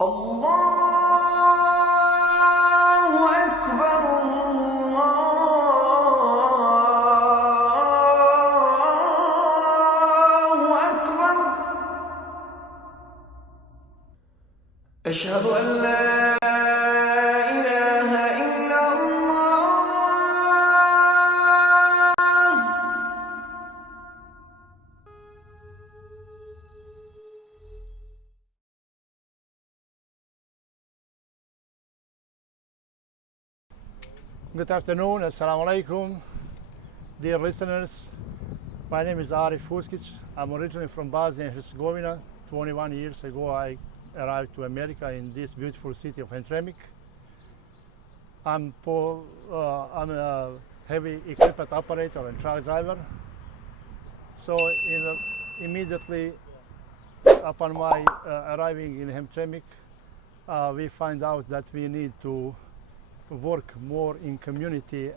الله أكبر الله أكبر أشهد أن لا إله إلا الله Good afternoon, Assalamu alaikum, dear listeners. My name is Arif Huskic. I'm originally from Bosnia and Herzegovina. 21 years ago, I arrived to America in this beautiful city of Hamtramck. I'm a heavy equipment operator and truck driver. So immediately upon my arriving in Hamtramck, we find out that we need to work more in community,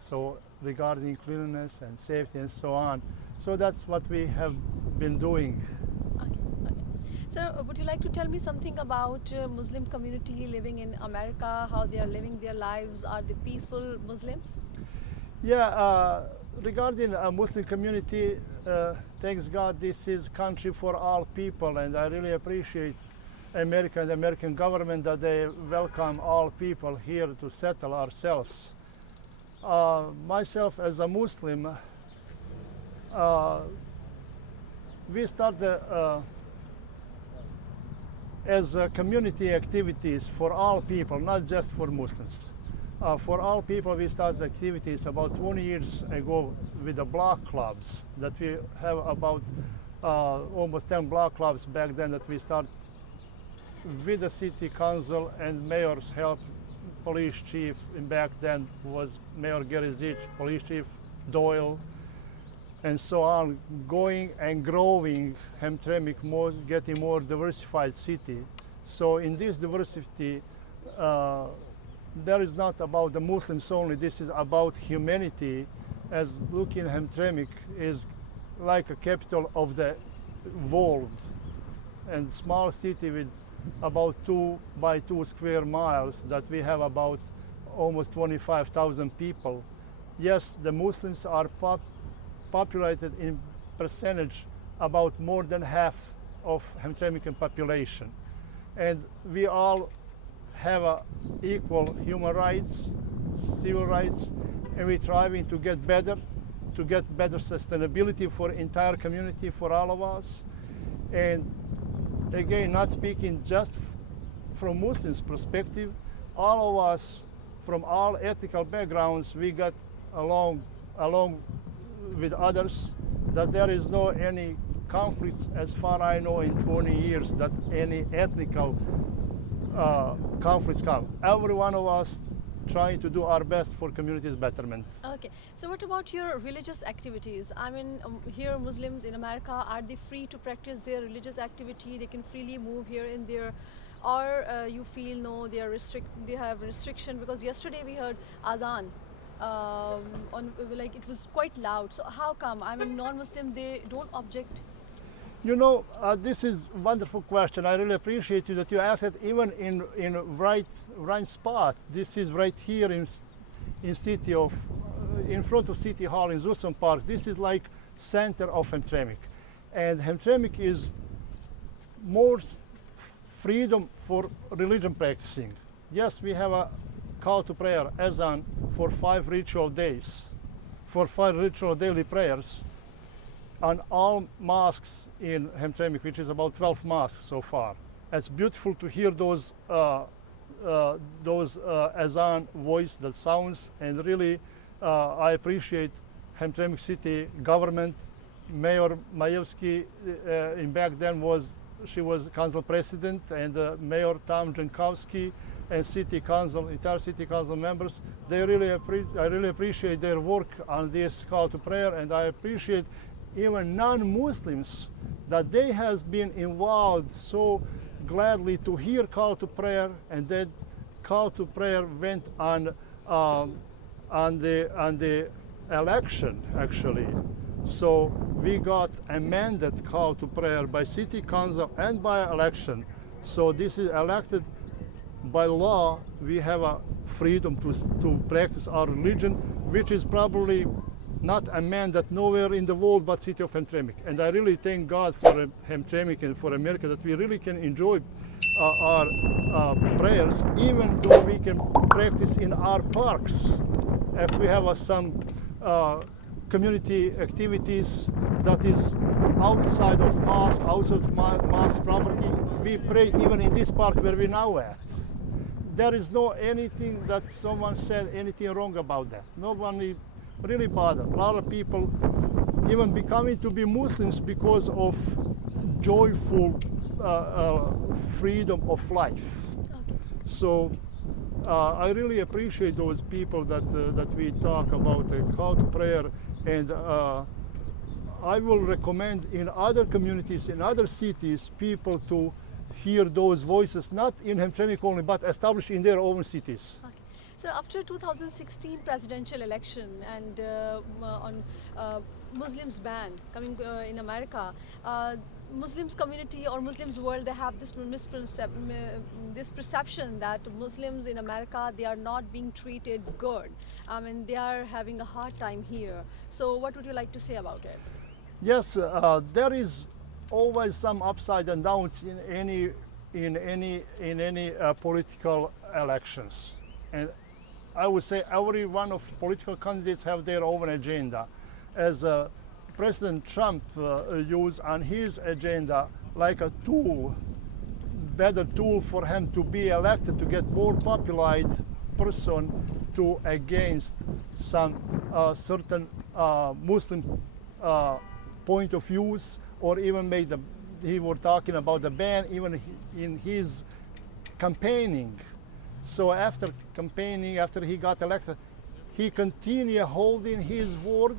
so regarding cleanliness and safety and so on. So that's what we have been doing. Okay. So would you like to tell me something about Muslim community living in America, how they are living their lives? Are they peaceful Muslims? Yeah, regarding a Muslim community, thanks God, this is country for all people, and I really appreciate America and the American government that they welcome all people here to settle ourselves. Myself as a Muslim, we started as community activities for all people, not just for Muslims. For all people, we started activities about 20 years ago with the block clubs that we have about almost 10 block clubs back then that we started with the city council and mayor's help, police chief, and back then was Mayor Gerizic, police chief Doyle, and so on, going and growing Hamtramck, getting more diversified city. So in this diversity, there is not about the Muslims only, this is about humanity, as looking Hamtramck is like a capital of the world, and small city with about 2 by 2 square miles that we have about almost 25,000 people. Yes, the Muslims are populated in percentage about more than half of Hamtramck population. And we all have equal human rights, civil rights, and we're striving to get better sustainability for entire community, for all of us. And again, not speaking just from Muslims' perspective, all of us from all ethnical backgrounds, we got along with others, that there is no any conflicts as far I know in 20 years that any ethnical conflicts come. Every one of us trying to do our best for community's betterment. Okay, so what about your religious activities? I mean, here Muslims in America, are they free to practice their religious activity? They can freely move here and there, or you feel no, they have restriction? Because yesterday we heard adhan, like it was quite loud. So how come? I mean, non-Muslim, they don't object? You know, this is a wonderful question. I really appreciate you that you asked it even in right spot. This is right here in city of, in front of City Hall in Zusman Park. This is like center of Hamtramck. And Hamtramck is more freedom for religion practicing. Yes, we have a call to prayer, azan, for 5 ritual days, for 5 ritual daily prayers on all mosques in Hamtramck, which is about 12 mosques so far. It's beautiful to hear those azan voice, the sounds, and really I appreciate Hamtramck city government. Mayor Majewski, in back then she was council president, and Mayor Tom Jankowski and city council, entire city council members. I really appreciate their work on this call to prayer, and I appreciate even non-Muslims that they has been involved so gladly to hear call to prayer, and that call to prayer went on the election actually. So we got amended call to prayer by city council and by election So this is elected by law. We have a freedom to practice our religion, which is probably not a mandate nowhere in the world but city of Hamtramck. And I really thank God for Hamtramck and for America that we really can enjoy our prayers, even though we can practice in our parks. If we have some community activities that is outside of mosque, outside of mosque property, we pray even in this park where we now at. There is no anything that someone said anything wrong about that. Nobody really bothered. A lot of people even becoming to be Muslims because of joyful freedom of life. So I really appreciate those people that we talk about how to pray, and I will recommend in other communities, in other cities, people to hear those voices, not in Hamtramck only, but established in their own cities. Okay. So after 2016 presidential election and on Muslims ban coming in America, Muslims community or Muslims world, they have this perception that Muslims in America, they are not being treated good. I mean, they are having a hard time here. So what would you like to say about it? Yes, there is always some upside and downs in any political elections, and I would say every one of political candidates have their own agenda. As President Trump used on his agenda like a tool, better tool for him to be elected, to get more popular person to against some certain Muslim point of views, or even he were talking about the ban even in his campaigning. So after campaigning, after he got elected, he continued holding his word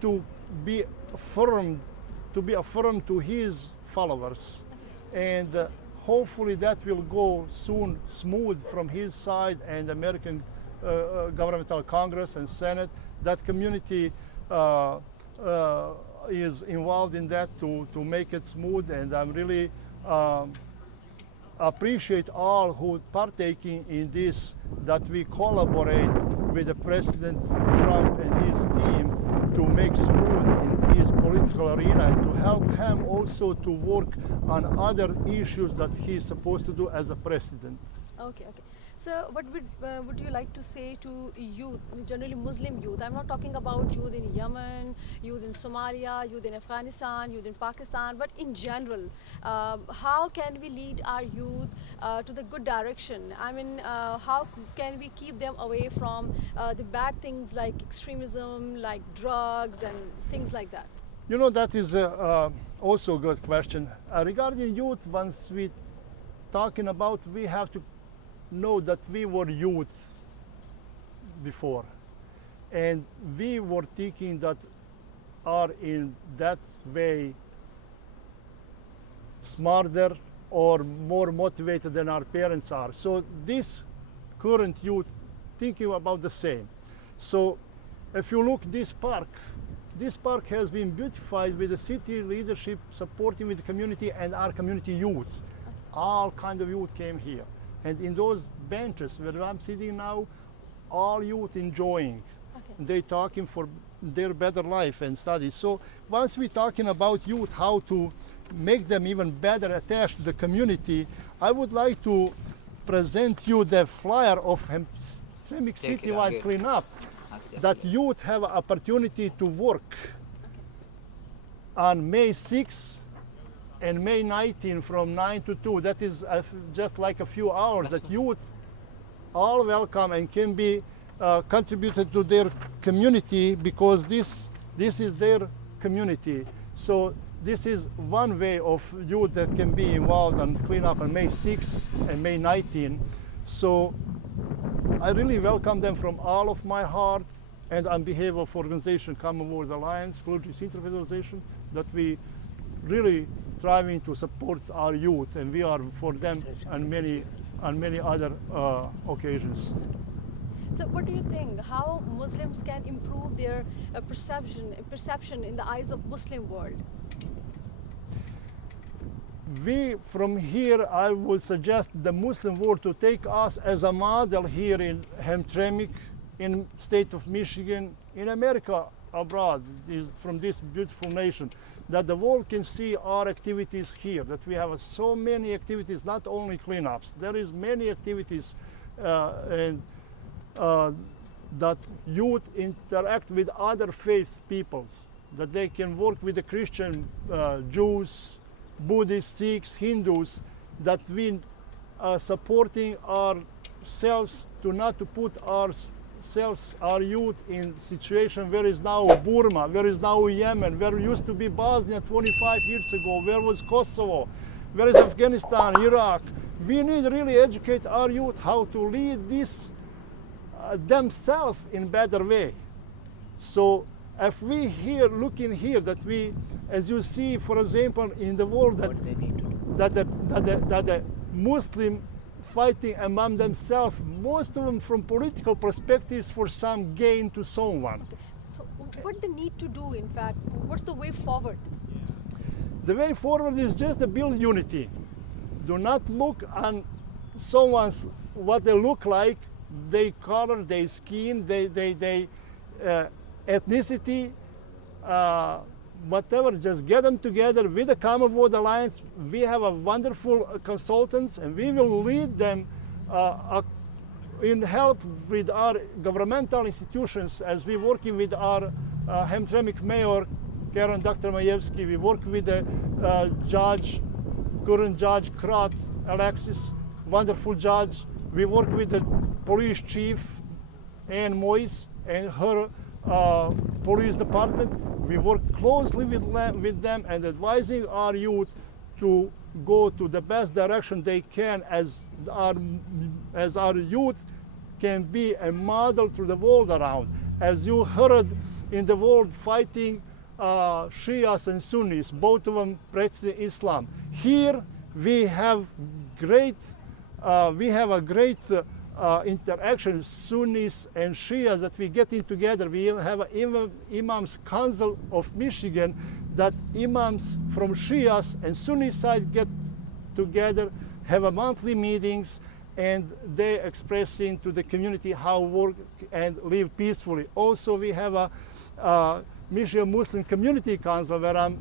to be affirmed to his followers, and hopefully that will go soon smooth from his side and American governmental Congress and Senate. That community is involved in that to make it smooth, and I'm really appreciate all who partaking in this, that we collaborate with the President Trump and his team to make smooth in his political arena, and to help him also to work on other issues that he's supposed to do as a president. Okay. So what would you like to say to youth, generally Muslim youth? I'm not talking about youth in Yemen, youth in Somalia, youth in Afghanistan, youth in Pakistan, but in general, how can we lead our youth to the good direction? I mean, how can we keep them away from the bad things like extremism, like drugs and things like that? You know, that is also a good question. Regarding youth, once we talking about, we have to know that we were youth before, and we were thinking that are in that way smarter or more motivated than our parents are. So this current youth thinking about the same. So if you look this park has been beautified with the city leadership supporting with the community and our community youths. All kind of youth came here. And in those benches where I'm sitting now, all youth enjoying. Okay. They talking for their better life and studies. So once we're talking about youth, how to make them even better attached to the community, I would like to present you the flyer of Hamtramck citywide cleanup, that youth have an opportunity to work on May 6th and May 19 from 9 to 2. That is just like a few hours. That youth all welcome and can be contributed to their community, because this is their community. So this is one way of youth that can be involved and clean up on May 6 and May 19. So I really welcome them from all of my heart, and on behalf of organization Commonwealth Alliance, Clergy Interfaith Organization, that we really striving to support our youth, and we are for them on many other occasions. So what do you think, how Muslims can improve their perception in the eyes of Muslim world? we from here, I would suggest the Muslim world to take us as a model here in Hamtramck, in state of Michigan, in America, abroad, from this beautiful nation, that the world can see our activities here, that we have so many activities, not only cleanups. There is many activities and that youth interact with other faith peoples, that they can work with the Christian, Jews, Buddhists, Sikhs, Hindus, that we are supporting ourselves to not to put ourselves, our youth, in situation where is now Burma, where is now Yemen, where used to be Bosnia 25 years ago, where was Kosovo, where is Afghanistan, Iraq. We need to really educate our youth how to lead this themselves in better way. So if we here, looking here, that we, as you see, for example, in the world, that the Muslim fighting among themselves, most of them from political perspectives for some gain to someone. So what they need to do, in fact, what's the way forward? The way forward is just to build unity. Do not look on someone's, what they look like, their color, their skin, their ethnicity, whatever, just get them together with the Commonwealth Alliance. We have a wonderful consultants, and we will lead them in help with our governmental institutions, as we working with our Hamtramck Mayor, Karen Dr. Majewski. We work with the current judge, Krat Alexis, wonderful judge. We work with the police chief, Ann Moyes, and her police department. We work closely with them and advising our youth to go to the best direction they can, as our youth can be a model to the world around. As you heard in the world fighting Shias and Sunnis, both of them practicing Islam. Here we have a great interaction, Sunnis and Shias, that we getting together. We have an Imams Council of Michigan, that imams from Shias and Sunni side get together, have a monthly meetings, and they expressing to the community how work and live peacefully. Also, we have a Michigan Muslim Community Council, where I'm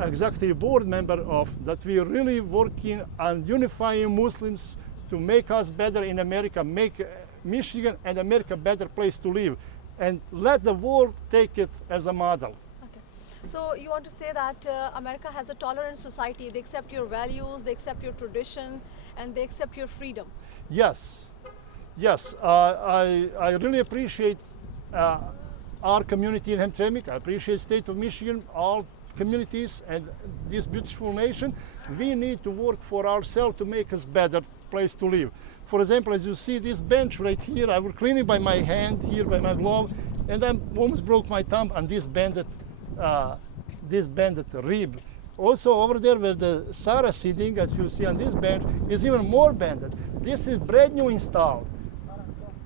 executive board member of, that we are really working on unifying Muslims to make us better in America, make Michigan and America a better place to live, and let the world take it as a model. Okay. So you want to say that America has a tolerant society. They accept your values, they accept your tradition, and they accept your freedom. Yes, yes. I really appreciate our community in Hamtramck. I appreciate state of Michigan, all communities, and this beautiful nation. We need to work for ourselves to make us better place to live. For example, as you see this bench right here, I was cleaning by my hand here, by my glove, and I almost broke my thumb on this bended rib. Also over there where the Sarah sitting, as you see on this bench, is even more bended. This is brand new installed.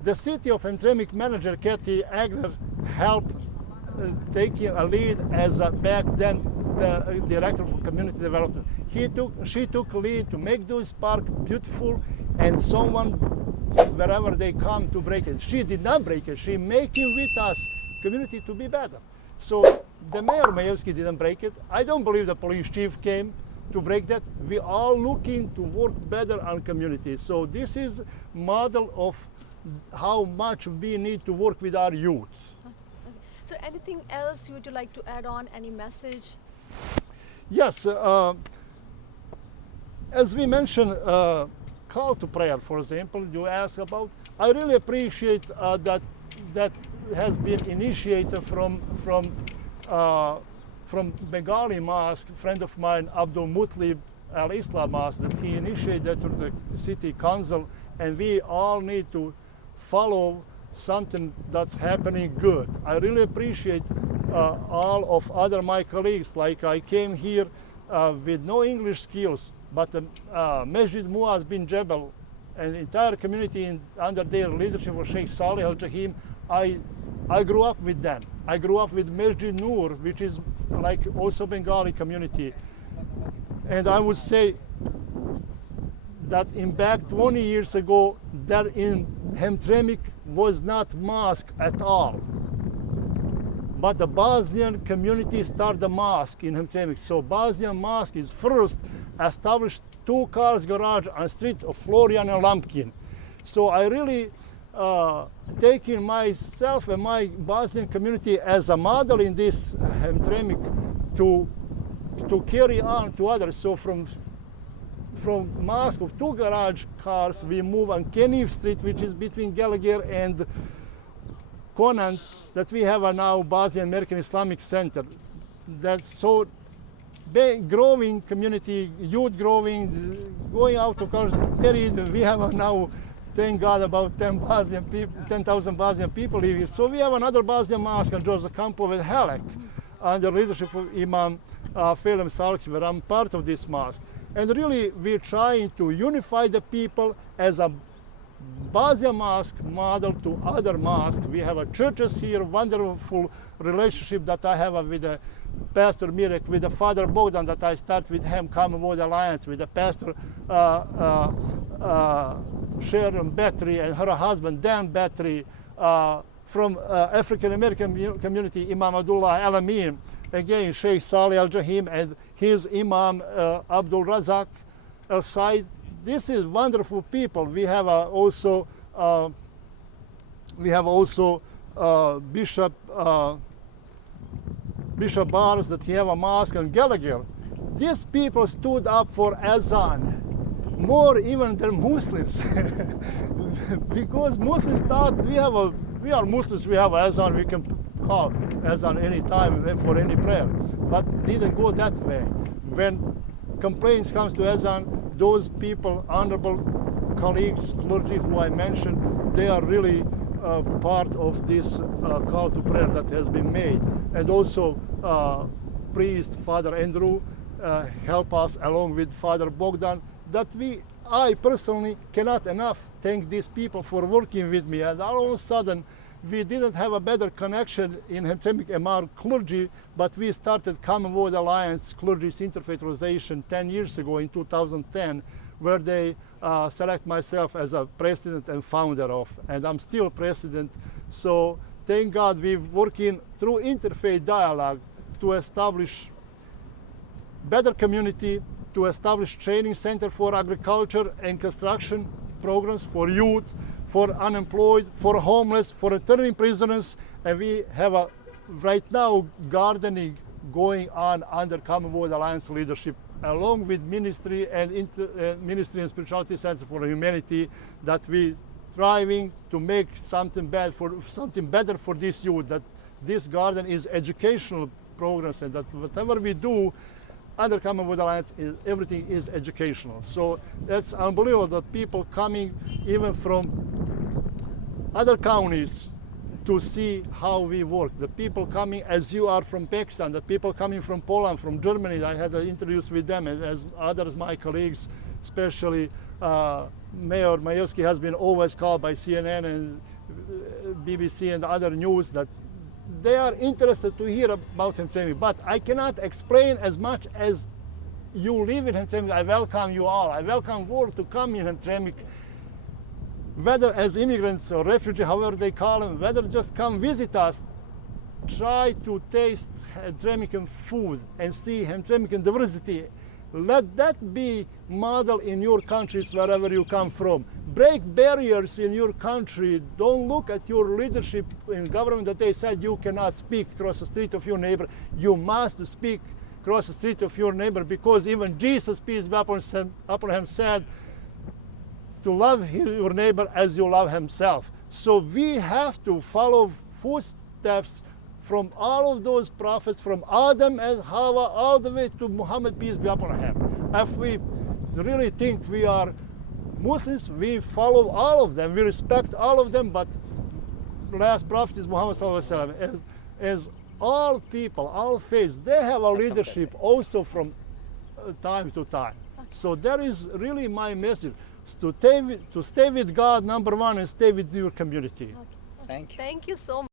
The city of Hamtramck manager, Kathy Agner, helped taking a lead as back then the director for community development. She took lead to make this park beautiful, and someone, wherever they come, to break it. She did not break it. She making with us community to be better. So the mayor Majewski didn't break it. I don't believe the police chief came to break that. We are looking to work better on community. So this is model of how much we need to work with our youth. So anything else you would like to add on, any message? Yes, as we mentioned, call to prayer, for example, you ask about. I really appreciate that has been initiated from Bengali mosque. A friend of mine, Abdul Mutlib Al-Islam mosque, that he initiated to the city council, and we all need to follow something that's happening good. I really appreciate all of other my colleagues. Like I came here with no English skills, but Masjid Muaz bin Jabal and the entire community under their leadership of Sheikh Saleh Al-Jahim, I grew up with them. I grew up with Masjid Noor, which is like also Bengali community. And I would say that in back 20 years ago, there in Hamtramck was not mosque at all. But the Bosnian community started the mosque in Hamtramck. So Bosnian mosque is first established 2 cars garage on street of Florian and Lampkin. So I really taking myself and my Bosnian community as a model in this Hamtramck to carry on to others. So from mosque of 2 garage cars, we move on Keniv Street, which is between Gallagher and Conant, that we have a now Bosnian American Islamic Center. That's so big, growing community, youth growing, going out to college, married. We have now, thank God, about 10,000 Bosnian people live here. So we have another Bosnian mosque on George Campo with Halleck under leadership of Imam Felem Salks, where I'm part of this mosque. And really, we're trying to unify the people as a Bosnian mosque model to other mosques. We have a churches here, wonderful relationship that I have with the Pastor Mirek, with the Father Bogdan, that I start with him, Commonwealth Alliance, with the Pastor Sharon Battery and her husband Dan Battery, from African American community, Imam Abdullah Al Amin, again Sheikh Saleh Al Jahim and his Imam Abdul Razak Al Said. This is wonderful people. We have also Bishop Barnes, that he have a mosque in Gallagher. These people stood up for Azan more even than Muslims, because Muslims thought we are Muslims, we have Azan, we can call Azan any time for any prayer, but didn't go that way. When complaints comes to Azan, those people, honorable colleagues, clergy who I mentioned, they are really part of this call to prayer that has been made. And also priest Father Andrew help us along with Father Bogdan, that I personally cannot enough thank these people for working with me. And all of a sudden, we didn't have a better connection in Hamtramck among clergy, but we started Commonwealth Alliance Clergy's Interfaith Organization 10 years ago in 2010, where they select myself as a president and founder of, and I'm still president. So thank God we're working through interfaith dialogue to establish better community, to establish training center for agriculture and construction programs for youth, for unemployed, for homeless, for returning prisoners, and we have right now gardening going on under Commonwealth Alliance leadership, along with ministry and ministry and spirituality center for humanity, that we striving to make something better for this youth. That this garden is educational programs, and that whatever we do under Commonwealth Alliance, everything is educational. So that's unbelievable that people coming even from other counties to see how we work. The people coming, as you are from Pakistan, the people coming from Poland, from Germany, I had interviews with them, and as others, my colleagues, especially Mayor Majewski has been always called by CNN and BBC and other news, that they are interested to hear about Hamtramck. But I cannot explain as much as you live in Hamtramck. I welcome you all. I welcome world to come in Hamtramck, whether as immigrants or refugees, however they call them, whether just come visit us, try to taste Hamtramckian food and see Hamtramckian diversity. Let that be model in your countries wherever you come from. Break barriers in your country. Don't look at your leadership in government that they said you cannot speak across the street of your neighbor. You must speak across the street of your neighbor, because even Jesus, peace be upon him, said to love your neighbor as you love himself. So we have to follow footsteps from all of those prophets, from Adam and Hawa all the way to Muhammad, peace be upon him. If we really think we are Muslims, we follow all of them, we respect all of them, but last prophet is Muhammad sallallahu alaihi wasallam. As all people, all faiths, they have a leadership also from time to time. So that is really my message, to stay with God, number one, and stay with your community. Thank you so much.